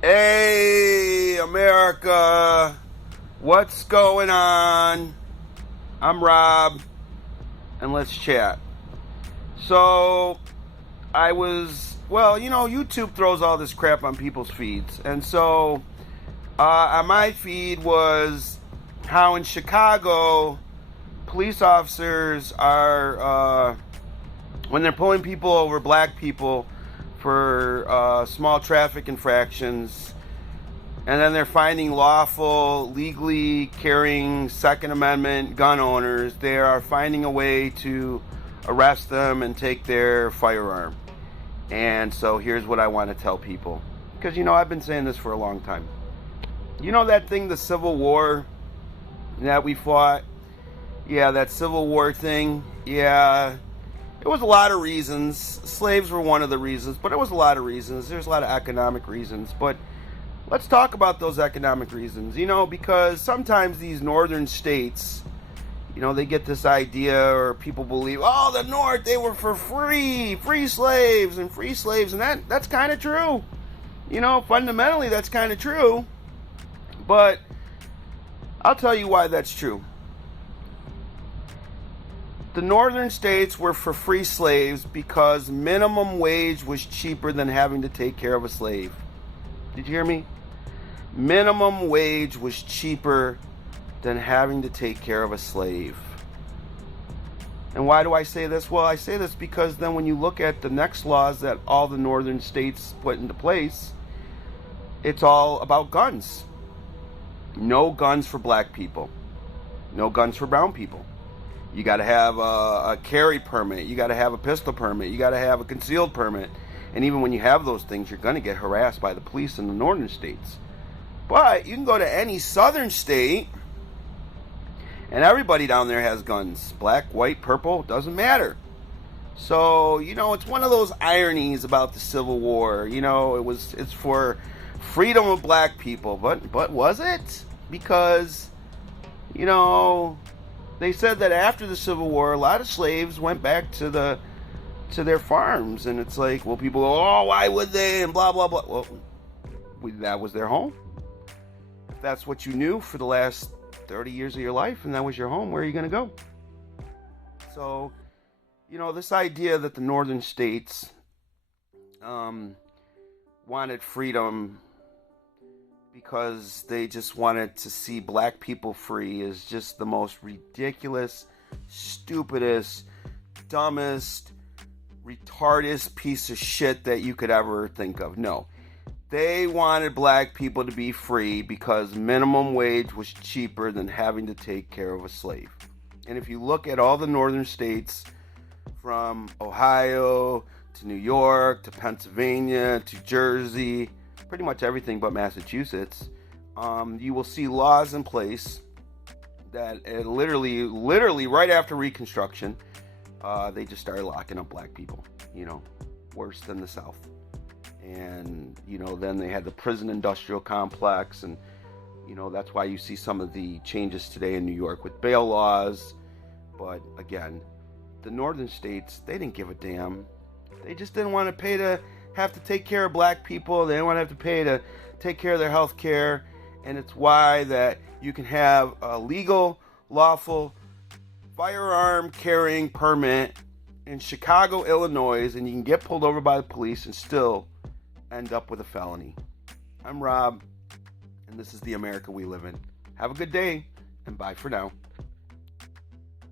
Hey, America, what's going on? I'm Rob, and let's chat. So, YouTube throws all this crap on people's feeds. And so, on my feed was how in Chicago, police officers are, when they're pulling people over, black people, for small traffic infractions, and then they're finding lawful, legally carrying Second Amendment gun owners. They are finding a way to arrest them and take their firearm. And so here's what I want to tell people. Because, I've been saying this for a long time. You know that thing, the Civil War that we fought? Yeah, that Civil War thing. Yeah, it was a lot of reasons. Slaves were one of the reasons, but it was a lot of reasons. There's a lot of economic reasons. But let's talk about those economic reasons, because sometimes these northern states, they get this idea, or people believe, oh, the North, they were for free slaves, and that's kind of true. Fundamentally, that's kind of true. But I'll tell you why that's true. The northern states were for free slaves because minimum wage was cheaper than having to take care of a slave. Did you hear me? Minimum wage was cheaper than having to take care of a slave. And why do I say this? Well, I say this because then when you look at the next laws that all the northern states put into place, it's all about guns. No guns for black people. No guns for brown people. You got to have a carry permit. You got to have a pistol permit. You got to have a concealed permit. And even when you have those things, you're going to get harassed by the police in the northern states. But you can go to any southern state, and everybody down there has guns. Black, white, purple, doesn't matter. So, it's one of those ironies about the Civil War. It's for freedom of black people. But was it? Because, they said that after the Civil War, a lot of slaves went back to their farms, and it's like, well, people go, oh, why would they, and blah, blah, blah. Well, that was their home. If that's what you knew for the last 30 years of your life, and that was your home, where are you going to go? So, this idea that the northern states wanted freedom because they just wanted to see black people free is just the most ridiculous, stupidest, dumbest, retardest piece of shit that you could ever think of. No. They wanted black people to be free because minimum wage was cheaper than having to take care of a slave. And if you look at all the northern states, from Ohio to New York to Pennsylvania to Jersey, pretty much everything but Massachusetts, you will see laws in place that literally right after Reconstruction, they just started locking up black people, worse than the South. And, then they had the prison industrial complex, and, that's why you see some of the changes today in New York with bail laws. But again, the northern states, they didn't give a damn. They just didn't want to have to take care of black people. They didn't want to have to pay to take care of their health care. And it's why that you can have a legal, lawful firearm carrying permit in Chicago, Illinois, and you can get pulled over by the police and still end up with a felony. I'm Rob, and this is the America we live in. Have a good day, and bye for now.